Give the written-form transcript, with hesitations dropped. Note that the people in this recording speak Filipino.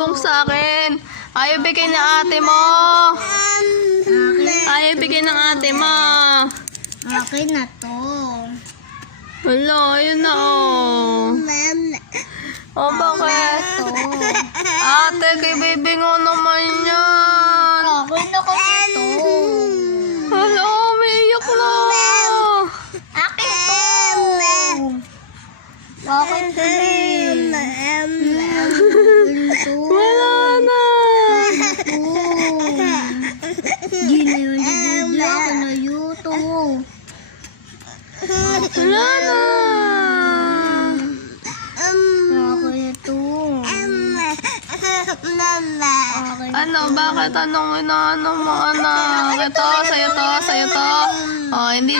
sumbong sa akin. Ayaw bigay ng ate mo. Ayaw bigay ng ate mo. Akin na to. Wala, ayun na oh. Oh, bakit? Ate, kay baby nga naman yan. Akin na kasi to. Hala, umiiyak na. Akin to. Akin to. Wala na. Hindi na yun. Hindi ako na yuto. Wala na. Akin ito. Ano, bakit? Anong inaano mo, anak? Ito, sa'yo to, sa'yo to. Oh, hindi